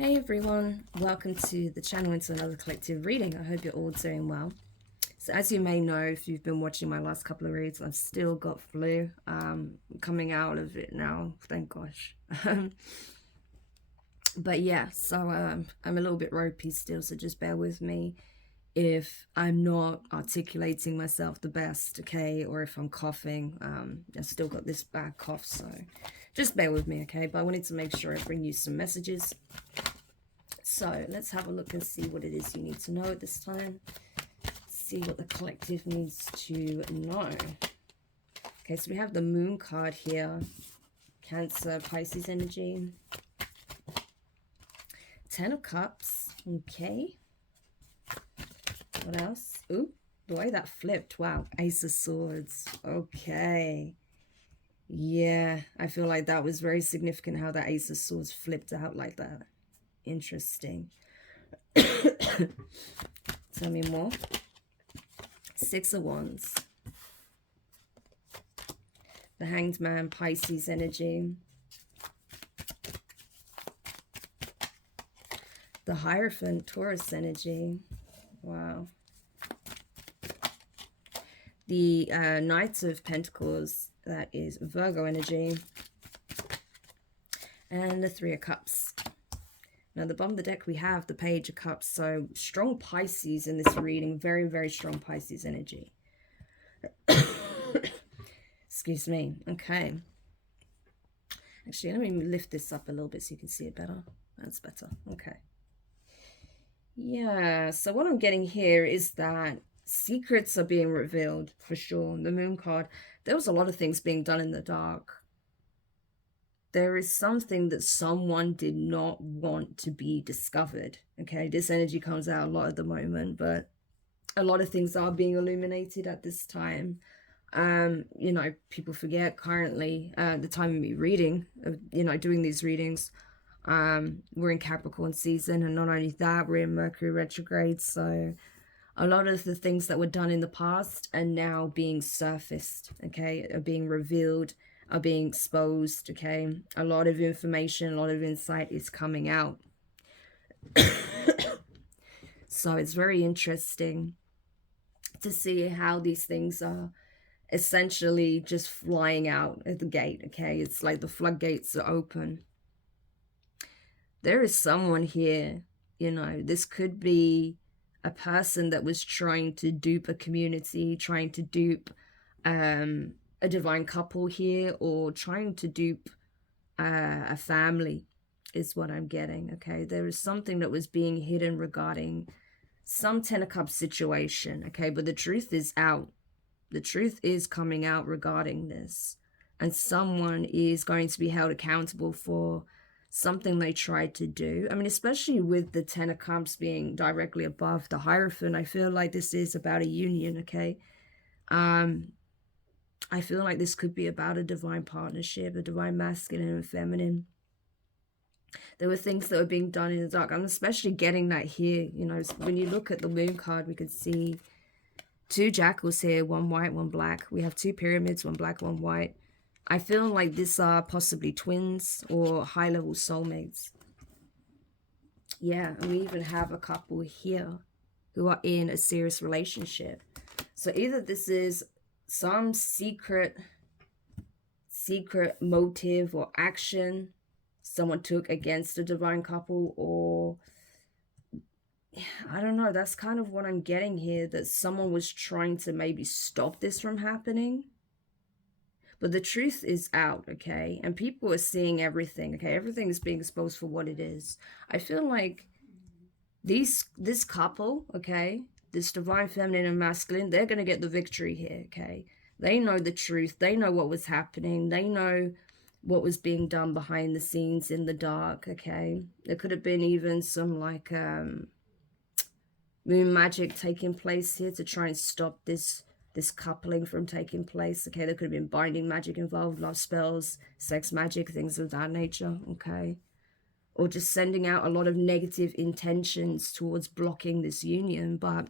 Hey everyone, welcome to the channel and to another collective reading. I hope you're all doing well. So as you may know, if you've been watching my last couple of reads, I've still got flu. Coming out of it now, thank gosh. But yeah, so I'm a little bit ropey still, so just bear with me if I'm not articulating myself the best, okay, or if I'm coughing. I've still got this bad cough, so just bear with me, okay? But I wanted to make sure I bring you some messages. So let's have a look and see what it is you need to know at this time. See what the collective needs to know. Okay, so we have the Moon card here. Cancer, Pisces energy. 10 of Cups. Okay. What else? Ooh, the way that flipped. Wow. Ace of Swords. Okay. Yeah, I feel like that was very significant how that Ace of Swords flipped out like that. Interesting. Tell me more. 6 of Wands. The Hanged Man, Pisces energy. The Hierophant, Taurus energy. Wow. The Knight of Pentacles, that is Virgo energy. And the 3 of Cups. Now, the bottom of the deck, we have the Page of Cups. So, strong Pisces in this reading. Very, very strong Pisces energy. Excuse me. Okay. Actually, let me lift this up a little bit so you can see it better. That's better. Okay. Yeah. So, what I'm getting here is that secrets are being revealed, for sure. The Moon card. There was a lot of things being done in the dark. There is something that someone did not want to be discovered. Okay, this energy comes out a lot at the moment, but a lot of things are being illuminated at this time. You know, people forget currently the time of me reading, you know, doing these readings. We're in Capricorn season, and not only that, we're in Mercury retrograde. So a lot of the things that were done in the past are now being surfaced, okay, are being revealed, are being exposed, okay? A lot of information, a lot of insight is coming out. So it's very interesting to see how these things are essentially just flying out at the gate, okay? It's like the floodgates are open. There is someone here, you know, this could be a person that was trying to dupe a community, trying to dupe a divine couple here, or trying to dupe a family is what I'm getting, okay? There is something that was being hidden regarding some 10 of Cups situation, okay? But the truth is out. The truth is coming out regarding this. And someone is going to be held accountable for something they tried to do. I mean, especially with the 10 of Cups being directly above the Hierophant, I feel like this is about a union, okay? I feel like this could be about a divine partnership, a divine masculine and feminine. There were things that were being done in the dark. I'm especially getting that here. You know, when you look at the Moon card, we could see 2 jackals here, 1 white, 1 black. We have 2 pyramids, 1 black, 1 white. I feel like these are possibly twins or high-level soulmates. Yeah, and we even have a couple here who are in a serious relationship. So either this is some secret motive or action someone took against a divine couple, or I don't know, that's kind of what I'm getting here, that someone was trying to maybe stop this from happening. But the truth is out, okay? And people are seeing everything, okay? Everything is being exposed for what it is. I feel like this couple, okay, this divine feminine and masculine, they're going to get the victory here, okay? They know the truth. They know what was happening. They know what was being done behind the scenes in the dark, okay? There could have been even some, like, moon magic taking place here to try and stop this coupling from taking place, okay? There could have been binding magic involved, love spells, sex magic, things of that nature, okay? Or just sending out a lot of negative intentions towards blocking this union, but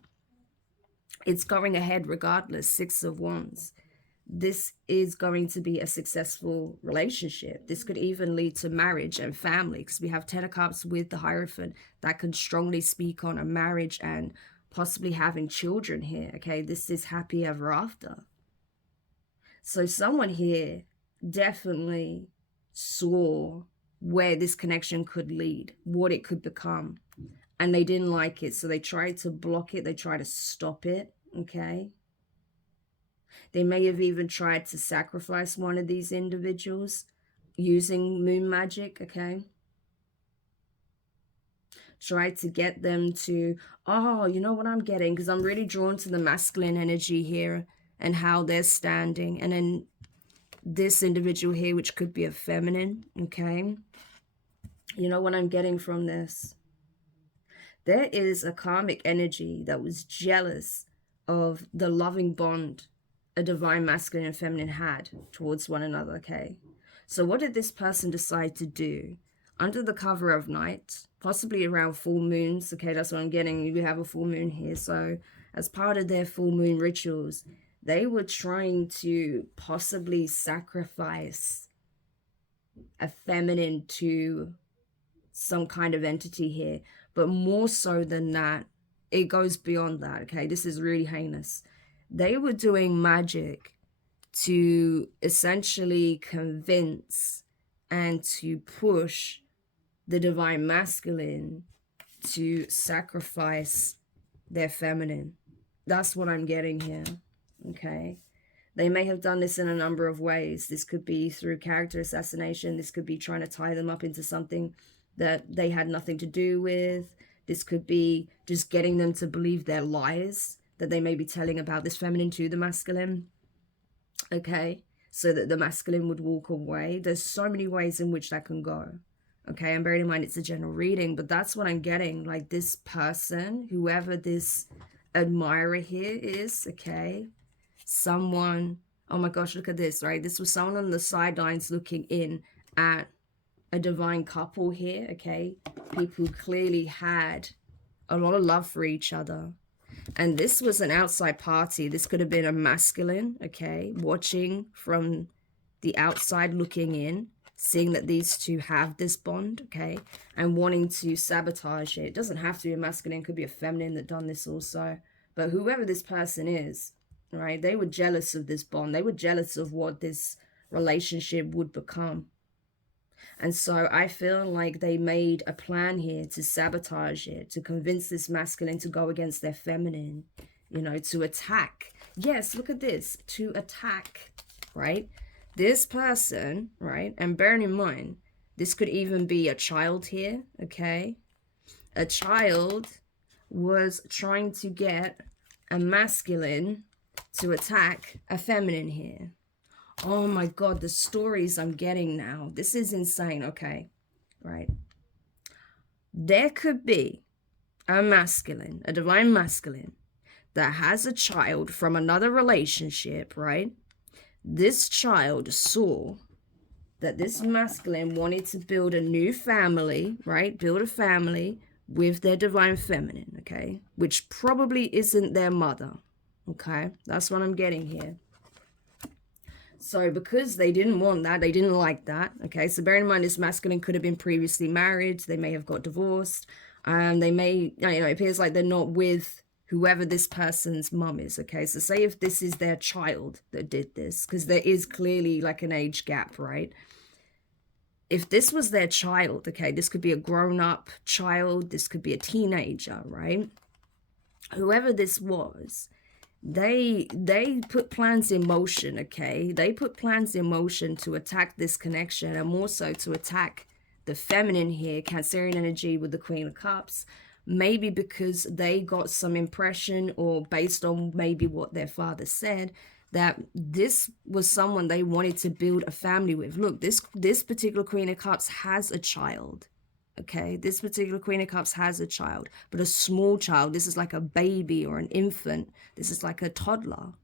it's going ahead regardless. 6 of Wands. this is going to be a successful relationship. This could even lead to marriage and family, because we have Ten of Cups with the Hierophant. That can strongly speak on a marriage and possibly having children here, okay? This is happy ever after. So someone here definitely saw where this connection could lead, what it could become, and they didn't like it, so they tried to block it, they tried to stop it, okay? They may have even tried to sacrifice one of these individuals using moon magic, okay? Try to get them to, oh, you know what I'm getting? Because I'm really drawn to the masculine energy here and how they're standing. And then this individual here, which could be a feminine, okay? You know what I'm getting from this? There is a karmic energy that was jealous of the loving bond a divine masculine and feminine had towards one another, okay? So what did this person decide to do? Under the cover of night, possibly around full moons, okay, that's what I'm getting. We have a full moon here. So as part of their full moon rituals, they were trying to possibly sacrifice a feminine to some kind of entity here. But more so than that, it goes beyond that, okay? This is really heinous. They were doing magic to essentially convince and to push the divine masculine to sacrifice their feminine. That's what I'm getting here, okay? They may have done this in a number of ways. This could be through character assassination. This could be trying to tie them up into something that they had nothing to do with. This could be just getting them to believe their lies that they may be telling about this feminine to the masculine, okay? So that the masculine would walk away. There's so many ways in which that can go, okay? And bearing in mind, it's a general reading, but that's what I'm getting. Like this person, whoever this admirer here is, okay? Someone, oh my gosh, look at this, right? This was someone on the sidelines looking in at a divine couple here, okay? People who clearly had a lot of love for each other. And this was an outside party. This could have been a masculine, okay, watching from the outside, looking in, seeing that these two have this bond, okay, and wanting to sabotage it. It doesn't have to be a masculine, it could be a feminine that done this also. But whoever this person is, right, they were jealous of this bond. They were jealous of what this relationship would become. And so I feel like they made a plan here to sabotage it, to convince this masculine to go against their feminine, you know, to attack. Yes, look at this, to attack, right? This person, right? And bearing in mind, this could even be a child here, okay? A child was trying to get a masculine to attack a feminine here. Oh my God, the stories I'm getting now. This is insane, okay? Right. There could be a masculine, a divine masculine, that has a child from another relationship, right? This child saw that this masculine wanted to build a new family, right? Build a family with their divine feminine, okay? Which probably isn't their mother, okay? That's what I'm getting here. So because they didn't want that, they didn't like that, okay? So bear in mind, this masculine could have been previously married. They may have got divorced. They may, you know, it appears like they're not with whoever this person's mum is, okay? So say if this is their child that did this, because there is clearly like an age gap, right? If this was their child, okay, this could be a grown-up child. This could be a teenager, right? Whoever this was, they put plans in motion, okay? They put plans in motion to attack this connection, and more so to attack the feminine here, Cancerian energy with the Queen of Cups. Maybe because they got some impression, or based on maybe what their father said, that this was someone they wanted to build a family with. Look, this particular Queen of Cups has a child. Okay, this particular Queen of Cups has a child, but a small child. This is like a baby or an infant. This is like a toddler.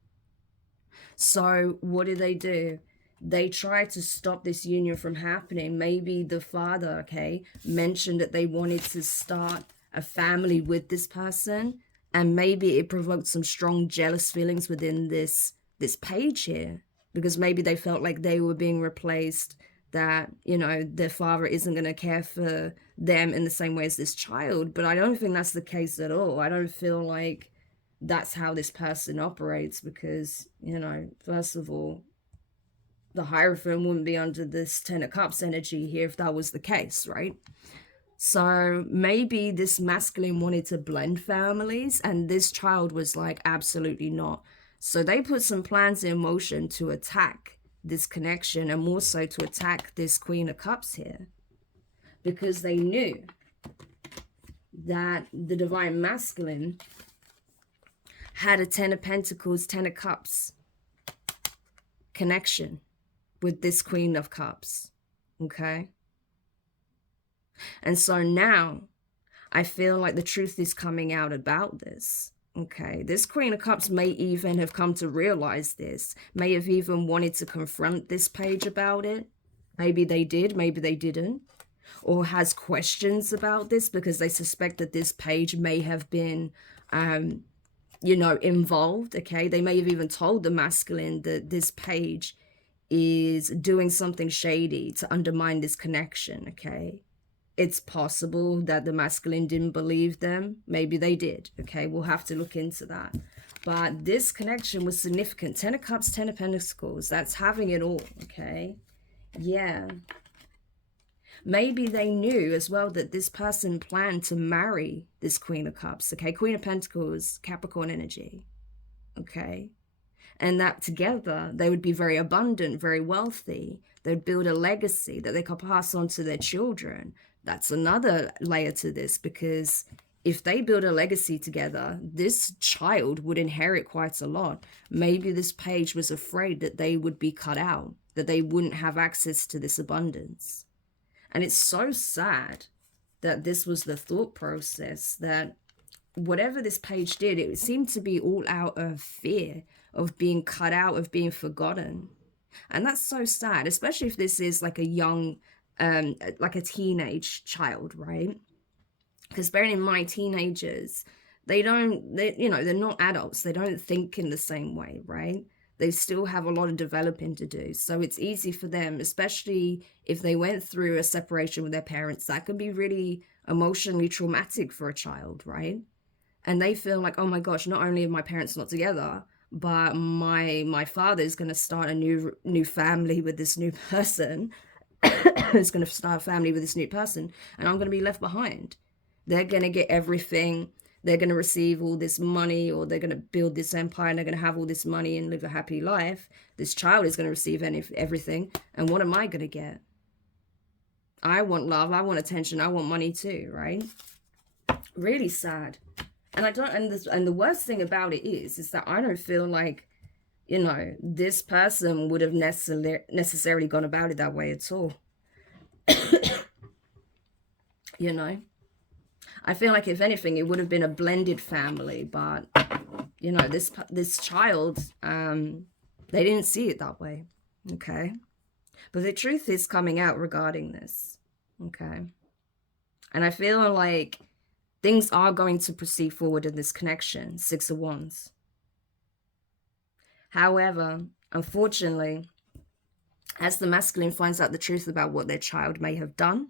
So what do? They try to stop this union from happening. Maybe the father, okay, mentioned that they wanted to start a family with this person, and maybe it provoked some strong jealous feelings within this page here. because maybe they felt like they were being replaced, that, you know, their father isn't going to care for them in the same way as this child. But I don't think that's the case at all. I don't feel like that's how this person operates, because, you know, first of all, the Hierophant wouldn't be under this Ten of Cups energy here if that was the case, right? So maybe this masculine wanted to blend families, and this child was like, absolutely not. So they put some plans in motion to attack this connection, and more so to attack this Queen of Cups here, because they knew that the Divine Masculine had a Ten of Pentacles, Ten of Cups connection with this Queen of Cups, okay? And so now I feel like the truth is coming out about this, okay? This Queen of Cups may even have come to realize this, may have even wanted to confront this page about it. Maybe they did, maybe they didn't. Or has questions about this because they suspect that this page may have been, you know, involved, okay? They may have even told the masculine that this page is doing something shady to undermine this connection, okay? It's possible that the masculine didn't believe them. Maybe they did, okay? We'll have to look into that. But this connection was significant. Ten of Cups, Ten of Pentacles. That's having it all, okay? Yeah. Maybe they knew as well that this person planned to marry this Queen of Cups, okay? Queen of Pentacles, Capricorn energy, okay? And that together they would be very abundant, very wealthy. They'd build a legacy that they could pass on to their children. That's another layer to this, because if they build a legacy together, this child would inherit quite a lot. Maybe this page was afraid that they would be cut out, that they wouldn't have access to this abundance. And it's so sad that this was the thought process, that whatever this page did, it seemed to be all out of fear of being cut out, of being forgotten. And that's so sad, especially if this is like a young, like a teenage child, right? Because bearing in mind, teenagers, you know, they're not adults. They don't think in the same way, right? They still have a lot of developing to do. So it's easy for them, especially if they went through a separation with their parents, that can be really emotionally traumatic for a child, right? And they feel like, oh my gosh, not only are my parents not together, but my father is going to start a new family with this new person. Is going to start a family with this new person, and I'm going to be left behind. They're going to get everything. They're going to receive all this money, or they're going to build this empire, and they're going to have all this money and live a happy life. This child is going to receive everything. And what am I going to get? I want love. I want attention. I want money too, right? Really sad. And I don't, and the worst thing about it is that I don't feel like, you know, this person would have necessarily gone about it that way at all. You know, I feel like if anything, it would have been a blended family. But, you know, this child, they didn't see it that way. Okay. But the truth is coming out regarding this. Okay. And I feel like things are going to proceed forward in this connection. Six of Wands. However, unfortunately, as the masculine finds out the truth about what their child may have done,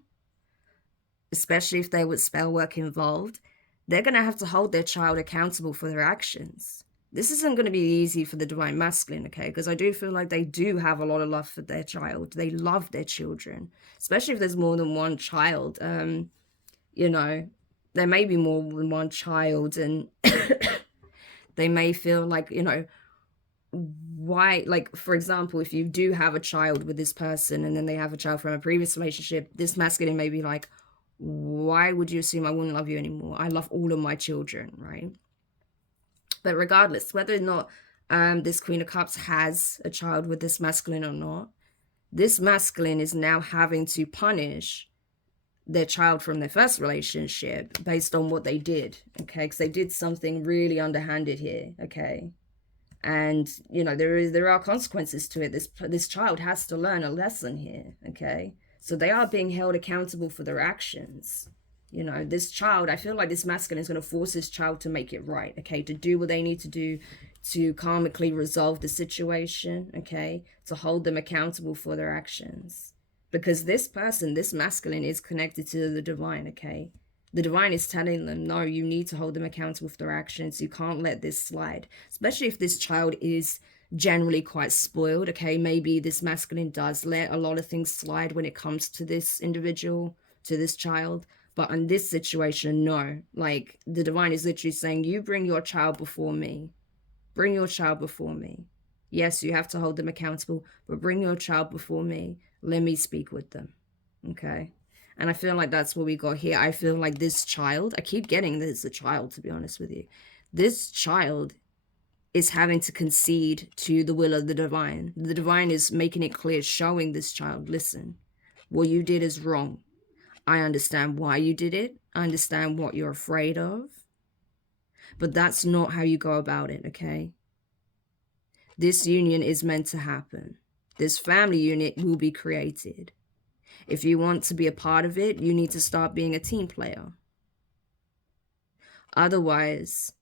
especially if there was spell work involved, they're going to have to hold their child accountable for their actions. This isn't going to be easy for the Divine Masculine, okay? Because I do feel like they do have a lot of love for their child. They love their children, especially if there's more than one child. You know, there may be more than one child, and they may feel like, you know, why, like, for example, if you do have a child with this person and then they have a child from a previous relationship, this masculine may be like, why would you assume I wouldn't love you anymore? I love all of my children, right? But regardless, whether or not this Queen of Cups has a child with this masculine or not, this masculine is now having to punish their child from their first relationship based on what they did, okay? Because they did something really underhanded here, okay? And, you know, there are consequences to it. This child has to learn a lesson here, okay? So they are being held accountable for their actions. You know, this child, I feel like this masculine is going to force this child to make it right, okay? To do what they need to do to karmically resolve the situation, okay, to hold them accountable for their actions. Because this person, this masculine, is connected to the divine, okay? The divine is telling them, no, you need to hold them accountable for their actions. You can't let this slide, especially if this child is generally quite spoiled, okay? Maybe this masculine does let a lot of things slide when it comes to this individual, to this child. But in this situation, no. Like, the divine is literally saying, you bring your child before me. Bring your child before me. Yes, you have to hold them accountable, but bring your child before me. Let me speak with them, okay? And I feel like that's what we got here. I feel like this child, I keep getting this a child, to be honest with you. This child is having to concede to the will of the divine. The divine is making it clear, showing this child, listen, what you did is wrong. I understand why you did it. I understand what you're afraid of. But that's not how you go about it, okay? This union is meant to happen. This family unit will be created. If you want to be a part of it, you need to start being a team player. Otherwise,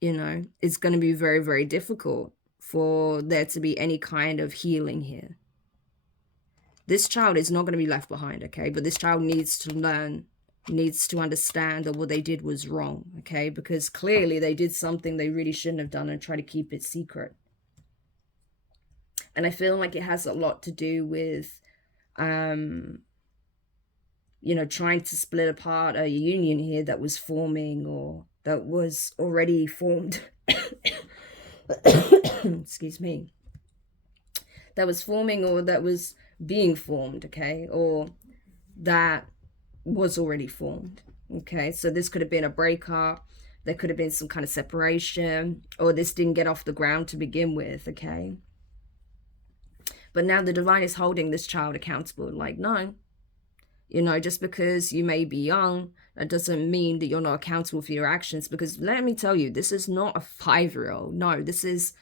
you know, it's going to be very, very difficult for there to be any kind of healing here. This child is not going to be left behind, okay? But this child needs to learn, needs to understand that what they did was wrong, okay? Because clearly they did something they really shouldn't have done and try to keep it secret. And I feel like it has a lot to do with, you know, trying to split apart a union here that was forming or that was already formed. Excuse me. That was forming or that was being formed, okay? Or that was already formed, okay? So this could have been a breakup. There could have been some kind of separation, or this didn't get off the ground to begin with, okay? But now the divine is holding this child accountable. Like, no, you know, just because you may be young, that doesn't mean that you're not accountable for your actions. Because let me tell you, this is not a 5-year-old. No, this is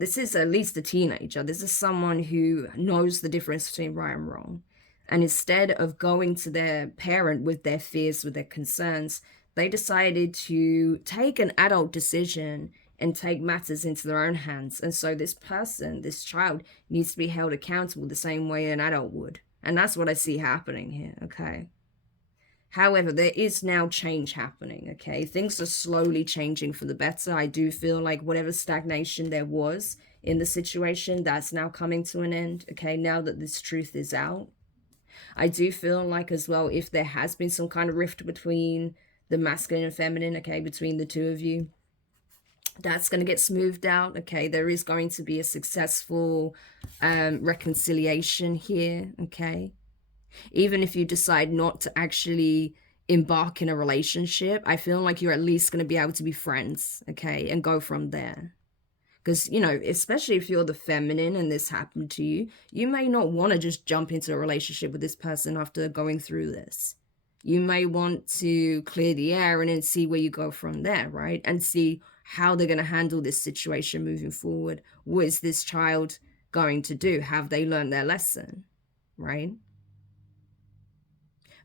at least a teenager. This is someone who knows the difference between right and wrong. And instead of going to their parent with their fears, with their concerns, they decided to take an adult decision and take matters into their own hands. And so this person, this child, needs to be held accountable the same way an adult would. And that's what I see happening here, okay? However, there is now change happening, okay? Things are slowly changing for the better. I do feel like whatever stagnation there was in the situation, that's now coming to an end, okay? Now that this truth is out. I do feel like as well, if there has been some kind of rift between the masculine and feminine, okay, between the two of you, that's going to get smoothed out, okay? There is going to be a successful reconciliation here, okay? Even if you decide not to actually embark in a relationship, I feel like you're at least going to be able to be friends, okay? And go from there. Because, you know, especially if you're the feminine and this happened to you, you may not want to just jump into a relationship with this person after going through this. You may want to clear the air and then see where you go from there, right? And see how they're going to handle this situation moving forward. What is this child going to do? Have they learned their lesson, right?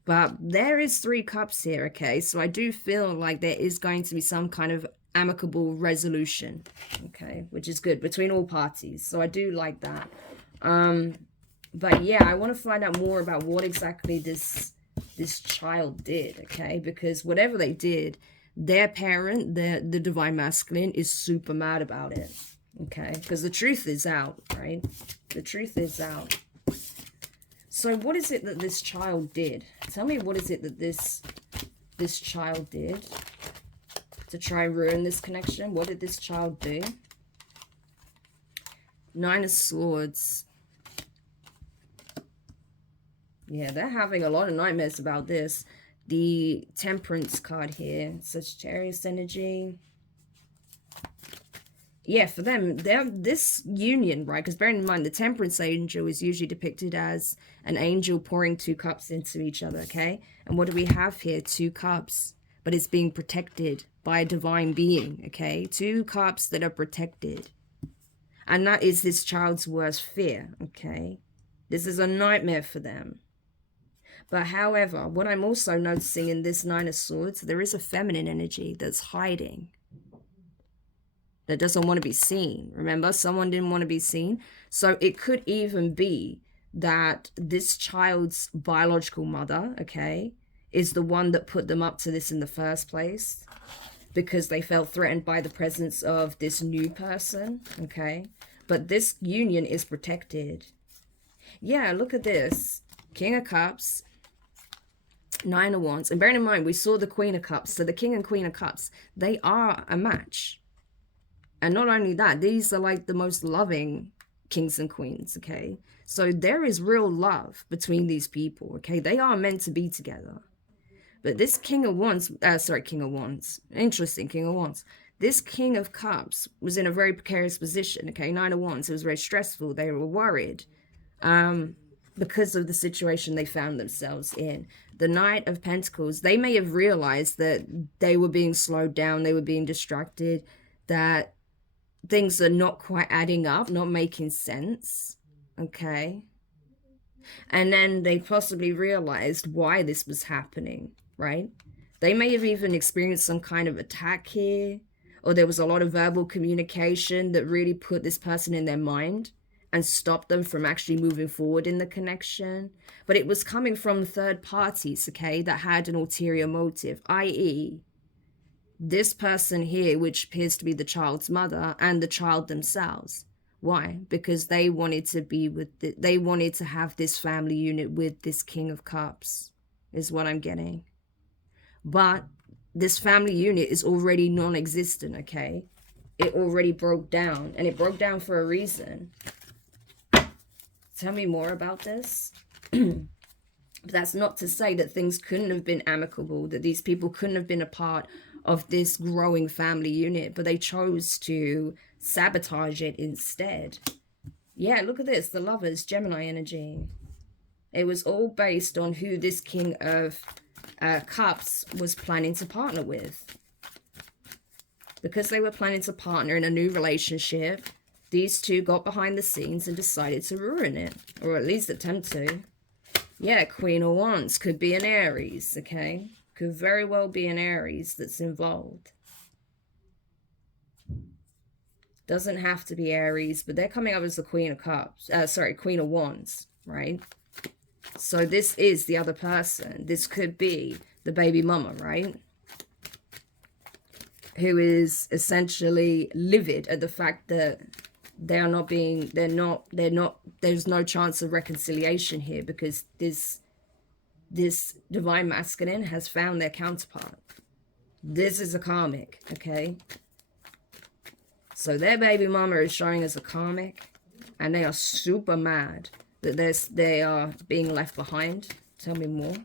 But there is 3 cups here, okay? So I do feel like there is going to be some kind of amicable resolution, okay? Which is good, between all parties. So I do like that. But yeah, I want to find out more about what exactly this child did, okay? Because whatever they did, their parent, the divine masculine, is super mad about it, okay? Because the truth is out, right? The truth is out. So what is it that this child did? Tell me, what is it that this child did to try and ruin this connection? What did this child do? 9 of Swords. Yeah, they're having a lot of nightmares about this. The Temperance card here, Sagittarius energy. Yeah, for them, this union, right? Because bearing in mind, the Temperance angel is usually depicted as an angel pouring 2 cups into each other, okay? And what do we have here? 2 cups, but it's being protected by a divine being, okay? 2 cups that are protected. And that is this child's worst fear, okay? This is a nightmare for them. But however, what I'm also noticing in this 9 of Swords, there is a feminine energy that's hiding. that doesn't want to be seen. Remember, someone didn't want to be seen. So it could even be that this child's biological mother, okay, is the one that put them up to this in the first place, because they felt threatened by the presence of this new person, okay? But this union is protected. Yeah, look at this. King of Cups, Nine of Wands. And bearing in mind, we saw the Queen of Cups. So the King and Queen of Cups, they are a match. And not only that, these are like the most loving kings and queens, okay? So there is real love between these people, okay? They are meant to be together. But this King of Wands, King of Wands. Interesting, King of Wands. This King of Cups was in a very precarious position, okay? Nine of Wands, it was very stressful. They were worried because of the situation they found themselves in. The Knight of Pentacles, they may have realized that they were being slowed down, they were being distracted, that things are not quite adding up, not making sense, okay? And then they possibly realized why this was happening, right? They may have even experienced some kind of attack here, or there was a lot of verbal communication that really put this person in their mind and stopped them from actually moving forward in the connection. But it was coming from third parties, okay, that had an ulterior motive, i.e., this person here, which appears to be the child's mother and the child themselves. Why? Because they wanted to be with they wanted to have this family unit with this King of Cups, is what I'm getting. But this family unit is already non-existent, okay? It already broke down, and it broke down for a reason. Tell me more about this. But that's not to say that things couldn't have been amicable, that these people couldn't have been a part of this growing family unit, but they chose to sabotage it instead. Yeah, look at this, the Lovers, Gemini energy. It was all based on who this King of Cups was planning to partner with. Because they were planning to partner in a new relationship, these two got behind the scenes and decided to ruin it, or at least attempt to. Yeah, Queen of Wands could be an Aries, okay? Could very well be an Aries that's involved. Doesn't have to be Aries, but they're coming up as the Queen of Cups. Queen of Wands, right? So this is the other person. This could be the baby mama, right? Who is essentially livid at the fact that they're not being, there's no chance of reconciliation here, because this divine masculine has found their counterpart. This is a karmic, okay? So their baby mama is showing as a karmic, and they are super mad that they are being left behind. Tell me more.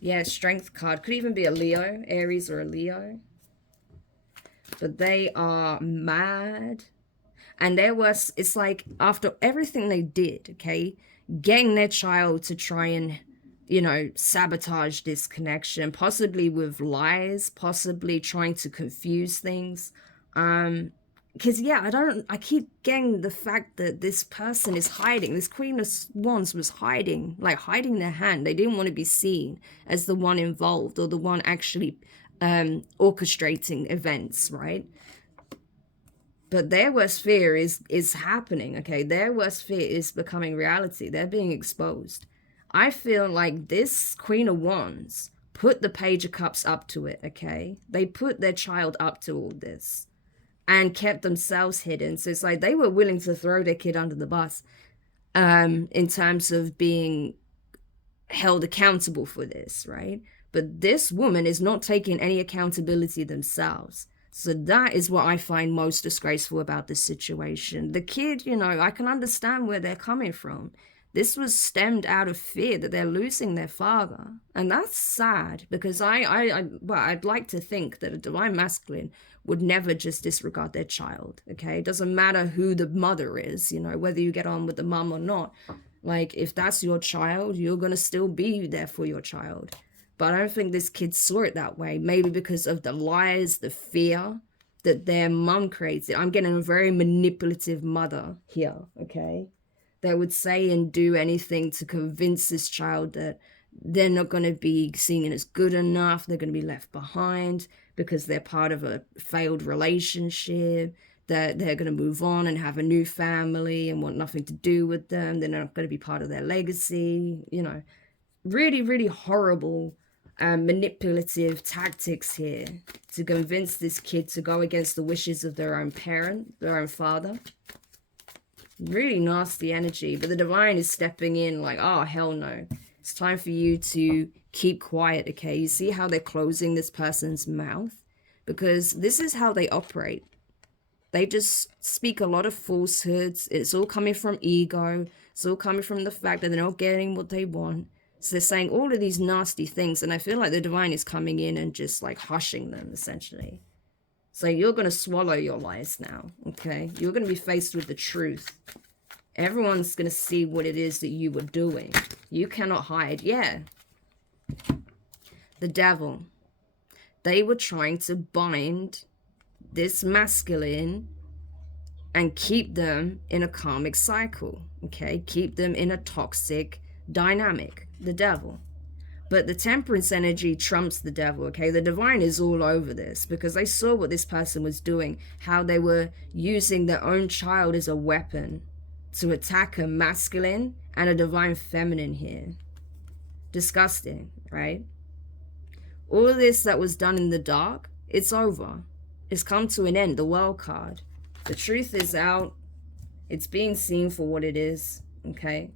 Yeah, Strength card. Could even be a Leo, Aries or a Leo. But they are mad. And there was, it's like, after everything they did, okay, getting their child to try and, you know, sabotage this connection, possibly with lies, possibly trying to confuse things. Because, yeah, I keep getting the fact that this person is hiding. This Queen of Wands was hiding, like hiding their hand. They didn't want to be seen as the one involved or the one actually orchestrating events, right? But their worst fear is happening, okay? Their worst fear is becoming reality. They're being exposed. I feel like this Queen of Wands put the Page of Cups up to it, okay? They put their child up to all this and kept themselves hidden. So it's like they were willing to throw their kid under the bus in terms of being held accountable for this, right? But this woman is not taking any accountability themselves. So that is what I find most disgraceful about this situation. The kid, you know, I can understand where they're coming from. This was stemmed out of fear that they're losing their father. And that's sad, because I'd like to think that a divine masculine would never just disregard their child, okay? It doesn't matter who the mother is, you know, whether you get on with the mum or not. Like, if that's your child, you're going to still be there for your child. But I don't think this kid saw it that way. Maybe because of the lies, the fear that their mum created. I'm getting a very manipulative mother here, okay? That would say and do anything to convince this child that they're not going to be seen as good enough. They're going to be left behind because they're part of a failed relationship, that they're going to move on and have a new family and want nothing to do with them. They're not going to be part of their legacy. You know, really, really horrible manipulative tactics here to convince this kid to go against the wishes of their own parent, their own father. Really nasty energy. But the divine is stepping in like, oh, hell no. It's time for you to keep quiet, okay? You see how they're closing this person's mouth? Because this is how they operate. They just speak a lot of falsehoods. It's all coming from ego. It's all coming from the fact that they're not getting what they want. So they're saying all of these nasty things. And I feel like the divine is coming in and just like hushing them, essentially. So you're going to swallow your lies now, okay? You're going to be faced with the truth. Everyone's going to see what it is that you were doing. You cannot hide. Yeah. The devil. They were trying to bind this masculine and keep them in a karmic cycle, okay? Keep them in a toxic dynamic, the devil. But the temperance energy trumps the devil, okay? The divine is all over this because they saw what this person was doing, how they were using their own child as a weapon to attack a masculine and a divine feminine here. Disgusting, right? All of this that was done in the dark, it's over. It's come to an end, the world card. The truth is out. It's being seen for what it is, okay?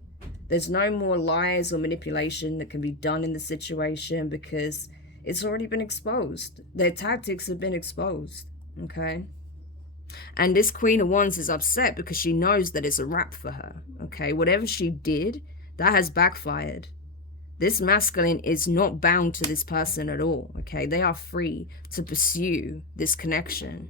There's no more lies or manipulation that can be done in the situation because it's already been exposed. Their tactics have been exposed, okay? And this Queen of Wands is upset because she knows that it's a wrap for her, okay? Whatever she did, that has backfired. This masculine is not bound to this person at all, okay? They are free to pursue this connection.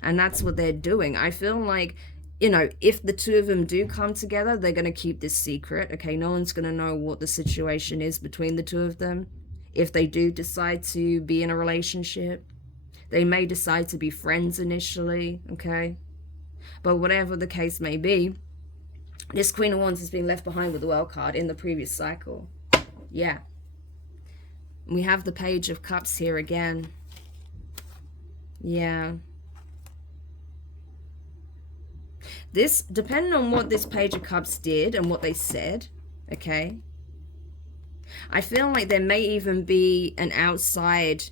And that's what they're doing. I feel like, you know, if the two of them do come together, they're going to keep this secret, okay? No one's going to know what the situation is between the two of them. If they do decide to be in a relationship, they may decide to be friends initially, okay? But whatever the case may be, this Queen of Wands has been left behind with the World card in the previous cycle. Yeah. We have the Page of Cups here again. Yeah. This, depending on what this Page of Cups did and what they said, okay, I feel like there may even be an outside,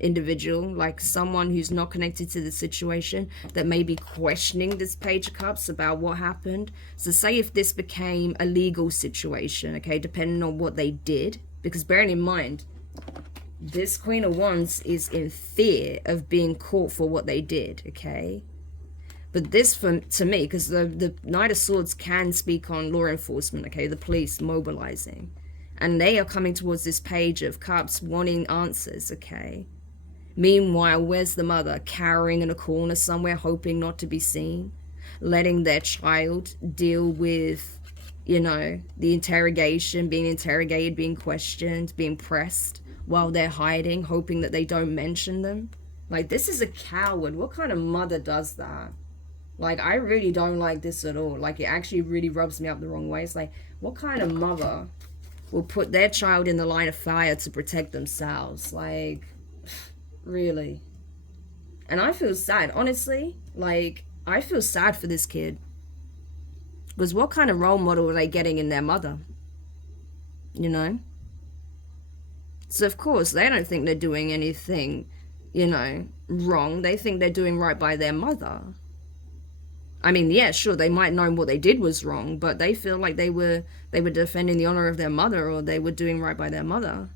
individual, like someone who's not connected to the situation, that may be questioning this Page of Cups about what happened. So say if this became a legal situation, okay, depending on what they did, because bearing in mind, this Queen of Wands is in fear of being caught for what they did, okay? But this, to me, because the Knight of Swords can speak on law enforcement, okay, the police mobilizing. And they are coming towards this Page of Cups wanting answers, okay? Meanwhile, where's the mother? Cowering in a corner somewhere, hoping not to be seen. Letting their child deal with, you know, the interrogation, being interrogated, being questioned, being pressed while they're hiding, hoping that they don't mention them. Like, this is a coward. What kind of mother does that? Like, I really don't like this at all. Like, it actually really rubs me up the wrong way. It's like, what kind of mother will put their child in the line of fire to protect themselves? Like, really? And I feel sad, honestly. Like, I feel sad for this kid. Because what kind of role model are they getting in their mother? You know? So, of course, they don't think they're doing anything, you know, wrong. They think they're doing right by their mother. I mean, yeah, sure, they might know what they did was wrong, but they feel like they were defending the honor of their mother, or they were doing right by their mother,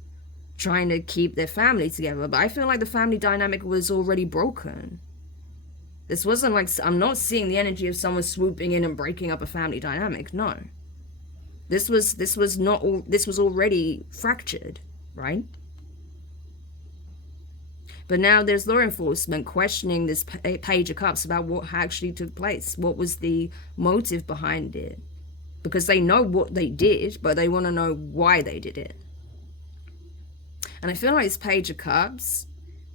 trying to keep their family together. But I feel like the family dynamic was already broken. This wasn't like, I'm not seeing the energy of someone swooping in and breaking up a family dynamic. No. This was already fractured, right? But now there's law enforcement questioning this Page of Cups about what actually took place. What was the motive behind it? Because they know what they did, but they want to know why they did it. And I feel like this Page of Cups,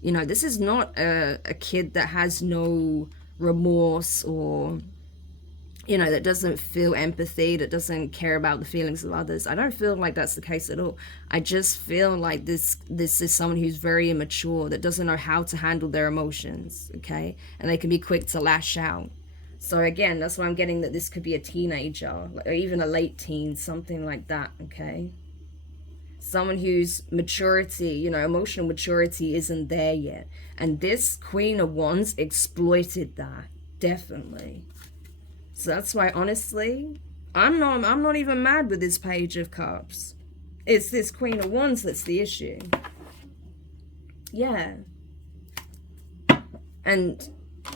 you know, this is not a kid that has no remorse or you know, that doesn't feel empathy, that doesn't care about the feelings of others. I don't feel like that's the case at all. I just feel like this is someone who's very immature, that doesn't know how to handle their emotions, okay? And they can be quick to lash out. So again, that's why I'm getting that this could be a teenager, or even a late teen, something like that, okay? Someone whose maturity, you know, emotional maturity isn't there yet. And this Queen of Wands exploited that, definitely. So that's why, honestly, I'm not even mad with this Page of Cups. It's this Queen of Wands that's the issue. Yeah. And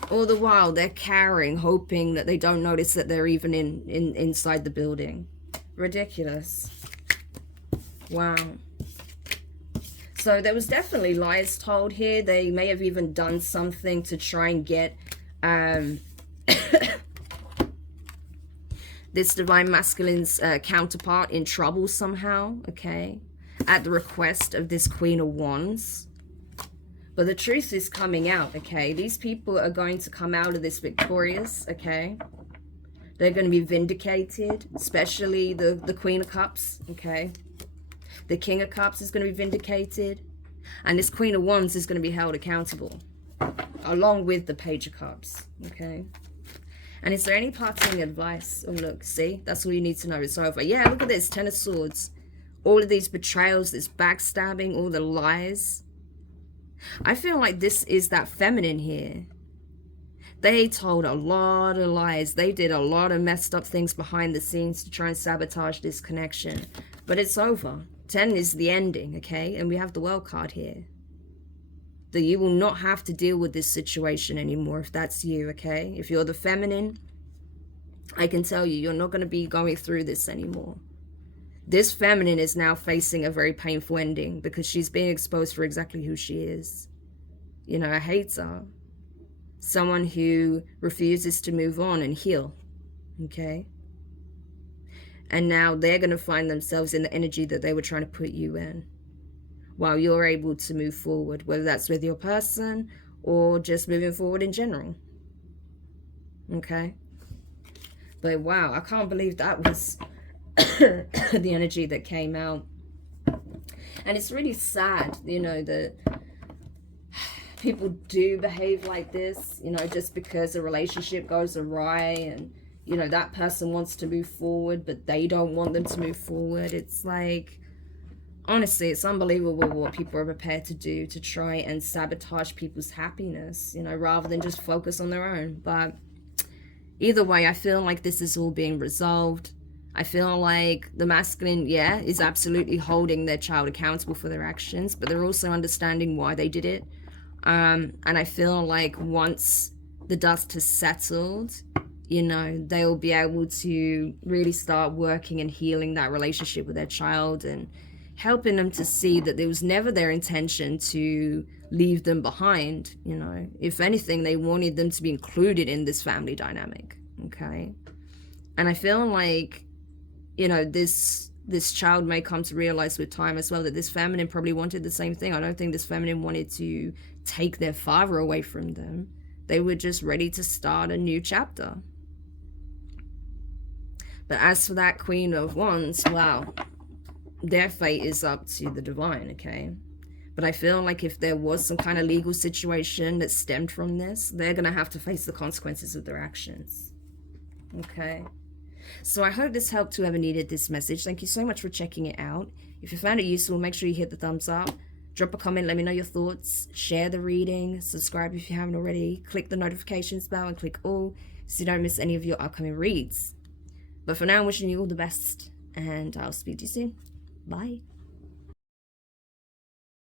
all the while they're carrying, hoping that they don't notice that they're even inside the building. Ridiculous. Wow. So there was definitely lies told here. They may have even done something to try and get this divine masculine's counterpart in trouble somehow, okay, at the request of this Queen of Wands. But the truth is coming out, okay? These people are going to come out of this victorious, okay? They're going to be vindicated, especially the Queen of Cups, okay? The King of Cups is going to be vindicated. And this Queen of Wands is going to be held accountable, along with the Page of Cups, okay? And is there any parting advice? Oh, look, see? That's all you need to know. It's over. Yeah, look at this. 10 of Swords. All of these betrayals, this backstabbing, all the lies. I feel like this is that feminine here. They told a lot of lies. They did a lot of messed up things behind the scenes to try and sabotage this connection. But it's over. 10 is the ending, okay? And we have the World card here. That you will not have to deal with this situation anymore if that's you, okay? If you're the feminine, I can tell you, you're not going to be going through this anymore. This feminine is now facing a very painful ending because she's being exposed for exactly who she is. You know, a hater. Someone who refuses to move on and heal, okay? And now they're going to find themselves in the energy that they were trying to put you in, while you're able to move forward, whether that's with your person or just moving forward in general. Okay? But wow, I can't believe that was the energy that came out. And it's really sad, you know, that people do behave like this, you know, just because a relationship goes awry and, you know, that person wants to move forward, but they don't want them to move forward. It's like, honestly, it's unbelievable what people are prepared to do to try and sabotage people's happiness, you know, rather than just focus on their own. But either way, I feel like this is all being resolved. I feel like the masculine, yeah, is absolutely holding their child accountable for their actions, but they're also understanding why they did it. And I feel like once the dust has settled, you know, they'll be able to really start working and healing that relationship with their child and helping them to see that it was never their intention to leave them behind. You know, if anything, they wanted them to be included in this family dynamic, okay? And I feel like, you know, this child may come to realize with time as well that this feminine probably wanted the same thing. I don't think this feminine wanted to take their father away from them. They were just ready to start a new chapter. But as for that Queen of Wands, wow, their fate is up to the divine, okay? But I feel like if there was some kind of legal situation that stemmed from this, they're going to have to face the consequences of their actions, okay? So I hope this helped whoever needed this message. Thank you so much for checking it out. If you found it useful, make sure you hit the thumbs up. Drop a comment, let me know your thoughts. Share the reading. Subscribe if you haven't already. Click the notifications bell and click all so you don't miss any of your upcoming reads. But for now, I'm wishing you all the best, and I'll speak to you soon. Bye.